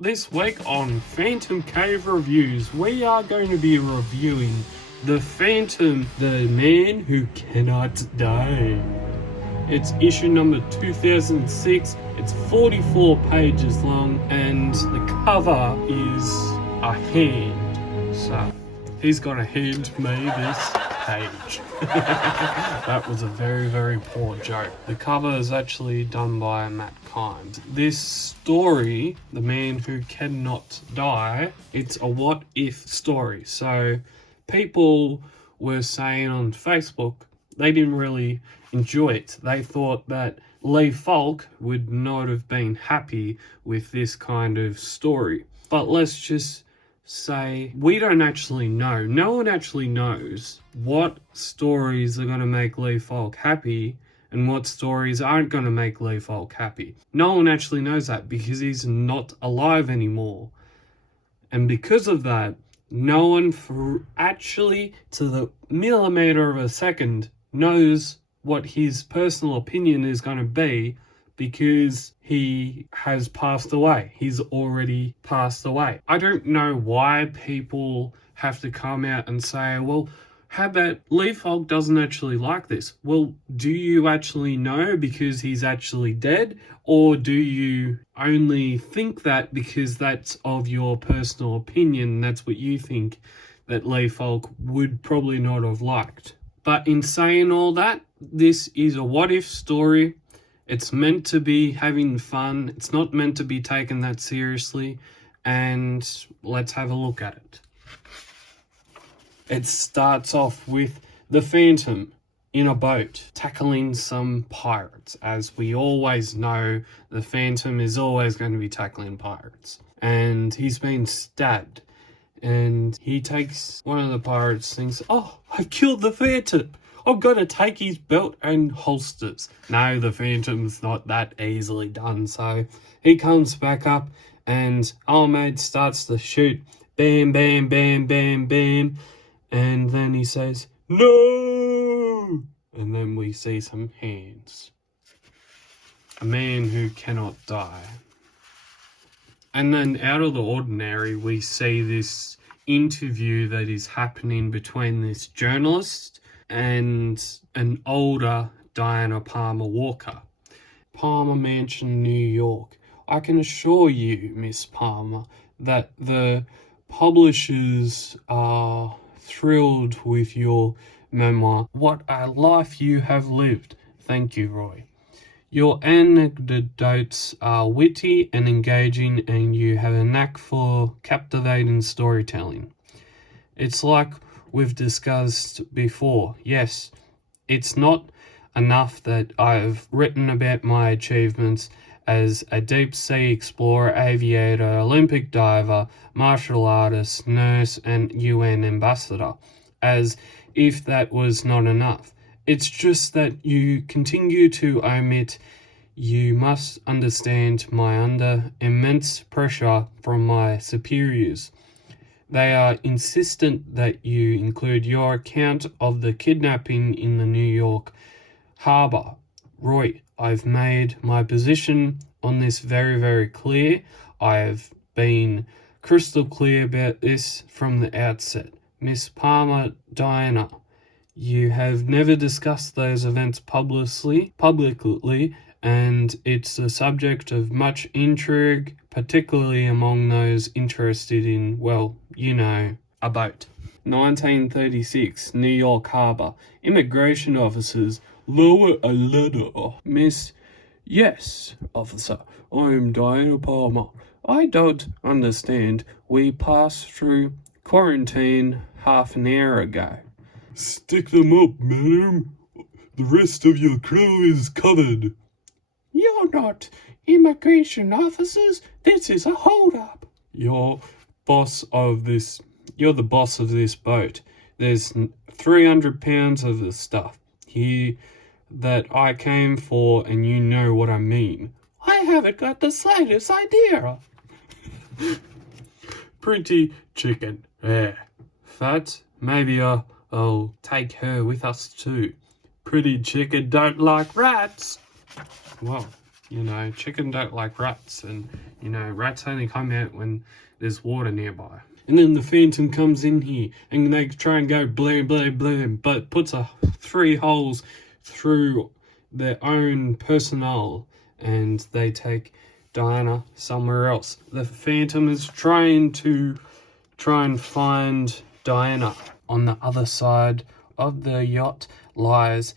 This week on Phantom Cave Reviews, we are going to be reviewing The Phantom, the Man Who Cannot Die. It's issue number 2006, it's 44 pages long, and the cover is a hand. So, he's gonna hand me this page. That was a very, very poor joke. The cover is actually done by Matt Kimes. This story, The Man Who Cannot Die, it's a what if story. So people were saying on Facebook they didn't really enjoy it. They thought that Lee Falk would not have been happy with this kind of story. But let's just say we don't actually know. No one actually knows what stories are going to make Lee Falk happy and what stories aren't going to make Lee Falk happy. No one actually knows that because he's not alive anymore. And because of that, no one for actually to the millimeter of a second knows what his personal opinion is going to be, because he has passed away. He's already passed away. I don't know why people have to come out and say, well, how about Lee Falk doesn't actually like this? Well, do you actually know because he's actually dead? Or do you only think that because that's of your personal opinion, that's what you think that Lee Falk would probably not have liked? But in saying all that, this is a what-if story. It's meant to be having fun. It's not meant to be taken that seriously. And let's have a look at it. It starts off with the Phantom in a boat tackling some pirates. As we always know, the Phantom is always going to be tackling pirates. And he's been stabbed. And he takes one of the pirates, thinks, oh, I've killed the Phantom. I've got to take his belt and holsters. No, the Phantom's not that easily done. So he comes back up and old mate starts to shoot. Bam, bam, bam, bam, bam. And then he says, no! And then we see some hands. A man who cannot die. And then out of the ordinary, we see this interview that is happening between this journalist and an older Diana Palmer Walker. Palmer Mansion, New York. I can assure you, Miss Palmer, that the publishers are thrilled with your memoir. What a life you have lived. Thank you, Roy. Your anecdotes are witty and engaging, and you have a knack for captivating storytelling. It's like we've discussed before. Yes, it's not enough that I've written about my achievements as a deep-sea explorer, aviator, Olympic diver, martial artist, nurse, and UN ambassador, as if that was not enough. It's just that you continue to omit. You must understand my under immense pressure from my superiors. They are insistent that you include your account of the kidnapping in the New York harbor. Roy, I've made my position on this very, very clear. I've been crystal clear about this from the outset. Miss Palmer, Diana, you have never discussed those events publicly, and it's the subject of much intrigue, particularly among those interested in, well, you know, a boat. 1936, New York Harbor. Immigration officers lower a ladder. Miss, yes, officer, I'm Diana Palmer. I don't understand. We passed through quarantine half an hour ago. Stick them up, madam. The rest of your crew is covered. You're not immigration officers. This is a hold-up. You're the boss of this boat. There's 300 pounds of the stuff here that I came for, and you know what I mean. I haven't got the slightest idea. Pretty chicken. Yeah. Fat? Maybe I'll take her with us too. Pretty chicken don't like rats. Well, You know, chicken don't like rats, and, you know, rats only come out when there's water nearby. And then the Phantom comes in here, and they try and go blam, blam, blam, but puts 3 holes through their own personnel, and they take Diana somewhere else. The Phantom is trying and find Diana. On the other side of the yacht lies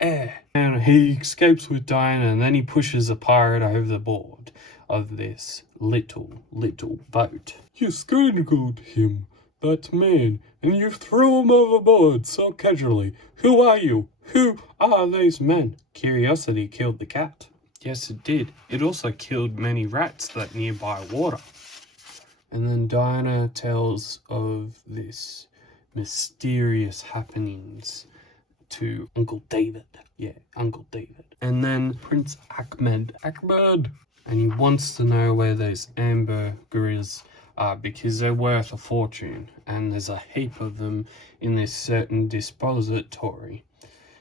air. And he escapes with Diana, and then he pushes a pirate overboard of this little boat. You strangled him, that man, and you threw him overboard so casually. Who are you? Who are these men? Curiosity killed the cat. Yes, it did. It also killed many rats that nearby water. And then Diana tells of this mysterious happenings to Uncle David. Yeah, Uncle David. And then Prince Ahmed, and he wants to know where those ambergris are, because they're worth a fortune, and there's a heap of them in this certain depository.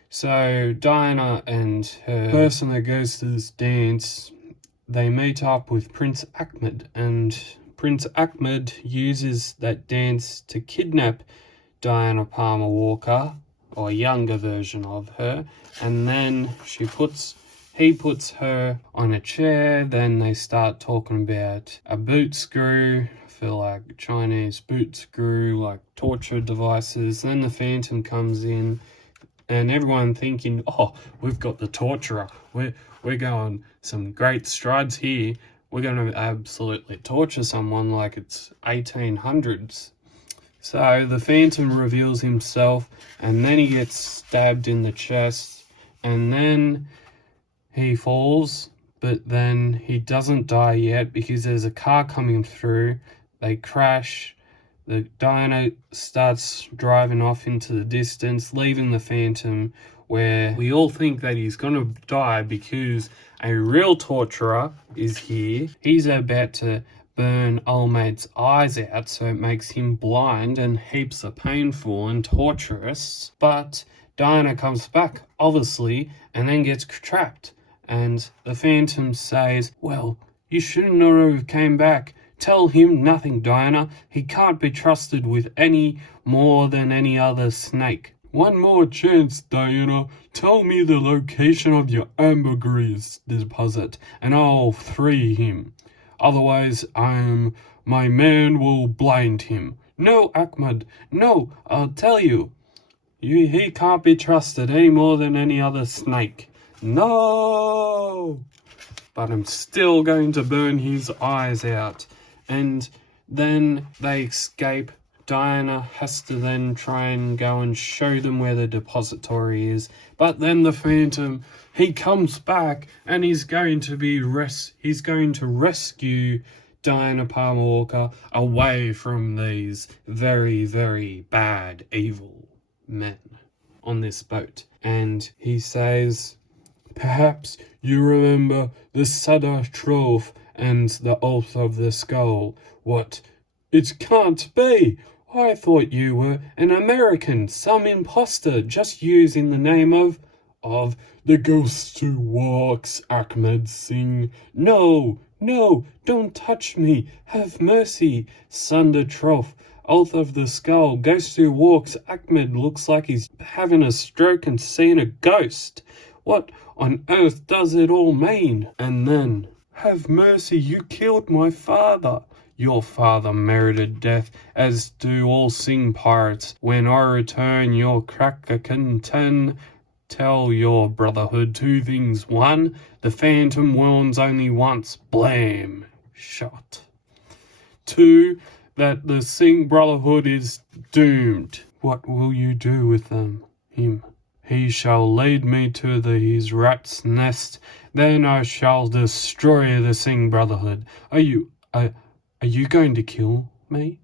So Diana and her person that goes to this dance, they meet up with Prince Ahmed, and Prince Ahmed uses that dance to kidnap Diana Palmer Walker, or a younger version of her, and then he puts her on a chair. Then they start talking about a boot screw, I feel like Chinese boot screw, like torture devices. Then the Phantom comes in, and everyone thinking, oh, we've got the torturer. We're going some great strides here. We're going to absolutely torture someone like it's 1800s. So the Phantom reveals himself, and then he gets stabbed in the chest, and then he falls, but then he doesn't die yet because there's a car coming through. They crash. The Diana starts driving off into the distance, leaving the Phantom, where we all think that he's going to die because a real torturer is here. He's about to burn old mate's eyes out, so it makes him blind and heaps of painful and torturous. But Diana comes back, obviously, and then gets trapped. And the Phantom says, well, you shouldn't have came back. Tell him nothing, Diana. He can't be trusted with any more than any other snake. One more chance, Diana. Tell me the location of your ambergris deposit, and I'll free him. Otherwise, my man will blind him. No, Ahmed, no, I'll tell you. He can't be trusted any more than any other snake. No! But I'm still going to burn his eyes out. And then they escape. Diana has to then try and go and show them where the depository is. But then the Phantom, he comes back, and he's going to rescue Diana Palmer Walker away from these very, very bad, evil men on this boat. And he says, perhaps you remember the Sada Trove and the Oath of the Skull. What? It can't be! I thought you were an American, some imposter, just using the name of the ghost who walks, Ahmed Singh. No, don't touch me. Have mercy. Sunder Trough, Oath of the Skull, ghost who walks. Ahmed looks like he's having a stroke and seeing a ghost. What on earth does it all mean? And then, have mercy, you killed my father. Your father merited death, as do all Sing pirates. When I return your Kraken 10, tell your brotherhood 2 things. 1, the Phantom warns only once. Blam! Shot. 2, that the Sing brotherhood is doomed. What will you do with him? He shall lead me to his rat's nest. Then I shall destroy the Sing brotherhood. Are you going to kill me?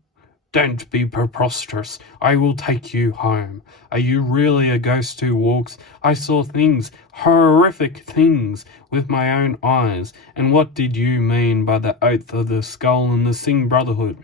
Don't be preposterous. I will take you home. Are you really a ghost who walks? I saw things, horrific things, with my own eyes. And what did you mean by the Oath of the Skull and the Sing brotherhood?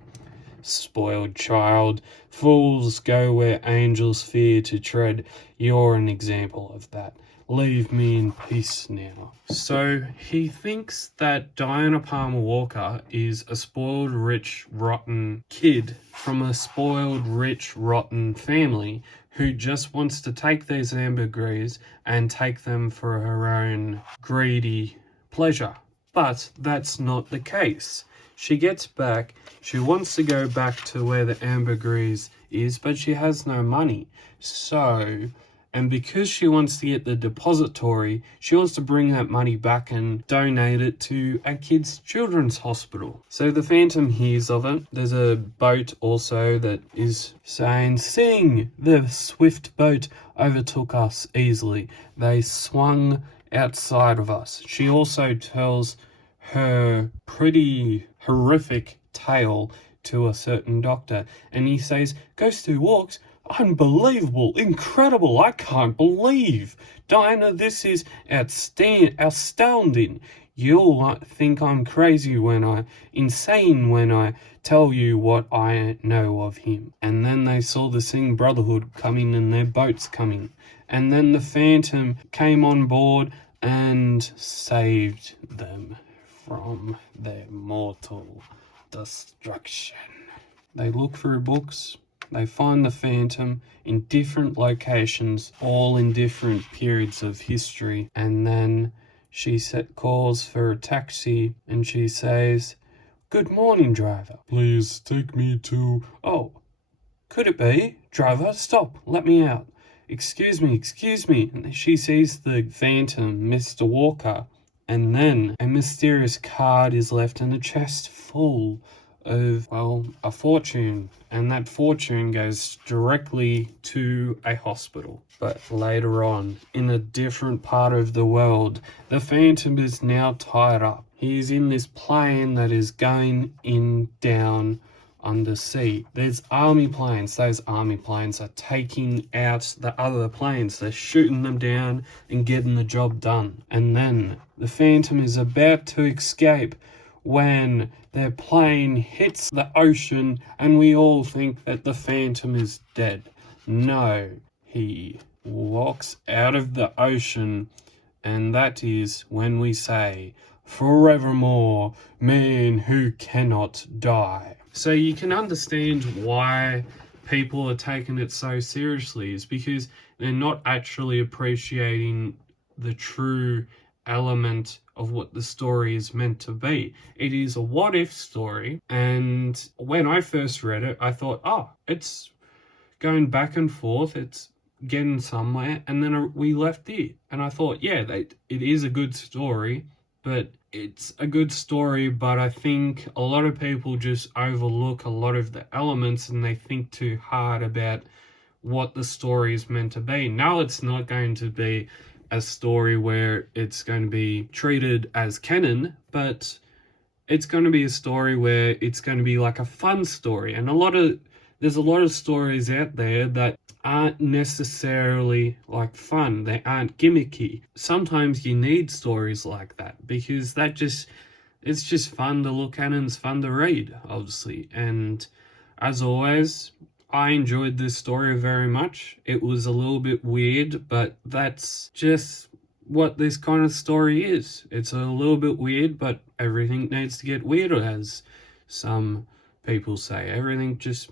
Spoiled child. Fools go where angels fear to tread. You're an example of that. leave me in peace now. So he thinks that Diana Palmer Walker is a spoiled, rich, rotten kid from a spoiled, rich, rotten family who just wants to take these ambergris and take them for her own greedy pleasure. But that's not the case. She gets back, she wants to go back to where the ambergris is, but she has no money. And because she wants to get the depository, she wants to bring that money back and donate it to a kid's children's hospital. So the Phantom hears of it. There's a boat also that is saying, "Sing! The swift boat overtook us easily. They swung outside of us." She also tells her pretty horrific tale to a certain doctor, and he says, "Ghost who walks? Unbelievable, incredible, I can't believe. Diana, this is astounding. You'll think I'm crazy insane when I tell you what I know of him." And then they saw the Singh Brotherhood coming and their boats coming. And then the Phantom came on board and saved them from their mortal destruction. They look through books. They find the Phantom in different locations, all in different periods of history. And then she calls for a taxi and she says, "Good morning, driver. Please take me to..." "Oh, could it be? Driver, stop, let me out. Excuse me. And she sees the Phantom, Mr. Walker. And then a mysterious card is left in a chest full of, a fortune, and that fortune goes directly to a hospital. But later on, in a different part of the world, the Phantom is now tied up. He is in this plane that is going down undersea. There's army planes. Those army planes are taking out the other planes. They're shooting them down and getting the job done. And then the Phantom is about to escape when their plane hits the ocean and we all think that the Phantom is dead. No, he walks out of the ocean, and that is when we say, "Forevermore, man who cannot die." So you can understand why people are taking it so seriously, is because they're not actually appreciating the true element of what the story is meant to be. It is a what-if story, and when I first read it, I thought, it's going back and forth, it's getting somewhere, and then we left it. And I thought, it is a good story, but it's a good story, but I think a lot of people just overlook a lot of the elements and they think too hard about what the story is meant to be. Now it's not going to be a story where it's going to be treated as canon, but it's going to be a story where it's going to be like a fun story. And there's a lot of stories out there that aren't necessarily like fun. They aren't gimmicky. Sometimes you need stories like that because it's just fun to look at and it's fun to read, obviously. And as always, I enjoyed this story very much. It was a little bit weird, but that's just what this kind of story is. It's a little bit weird, but everything needs to get weirder, as some people say. Everything just,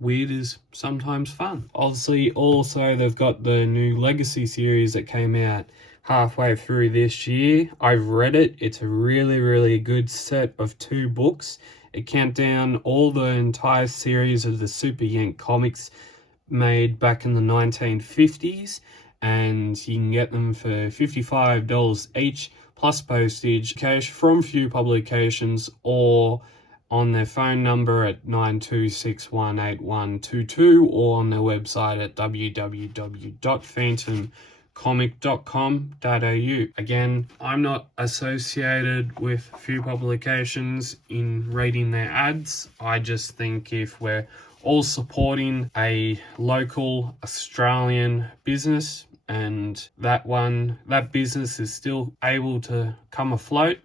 weird is sometimes fun. Obviously, also, they've got the new Legacy series that came out halfway through this year. I've read it. It's a really, really good set of 2 books. It count down all the entire series of the Super Yank comics made back in the 1950s, and you can get them for $55 each plus postage, cash from Few Publications, or on their phone number at 92618122, or on their website at www.phantomcomic.com.au. Again, I'm not associated with Few Publications in reading their ads. I just think if we're all supporting a local Australian business and that business is still able to come afloat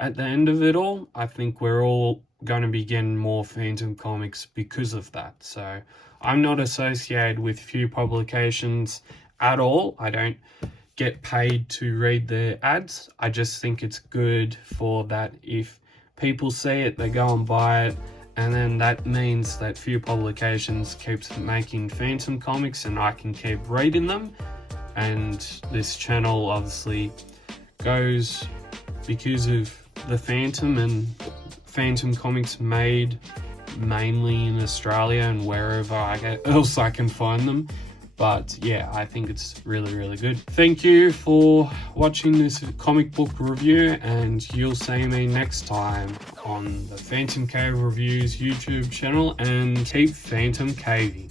at the end of it all, I think we're all going to be getting more Phantom comics because of that. So I'm not associated with Few Publications at all. I don't get paid to read their ads. I just think it's good for that. If people see it, they go and buy it, and then that means that Few Publications keeps making Phantom comics and I can keep reading them. And this channel obviously goes because of the Phantom and Phantom comics made mainly in Australia and wherever else I can find them. But yeah, I think it's really, really good. Thank you for watching this comic book review, and you'll see me next time on the Phantom Cave Reviews YouTube channel, and keep Phantom caving.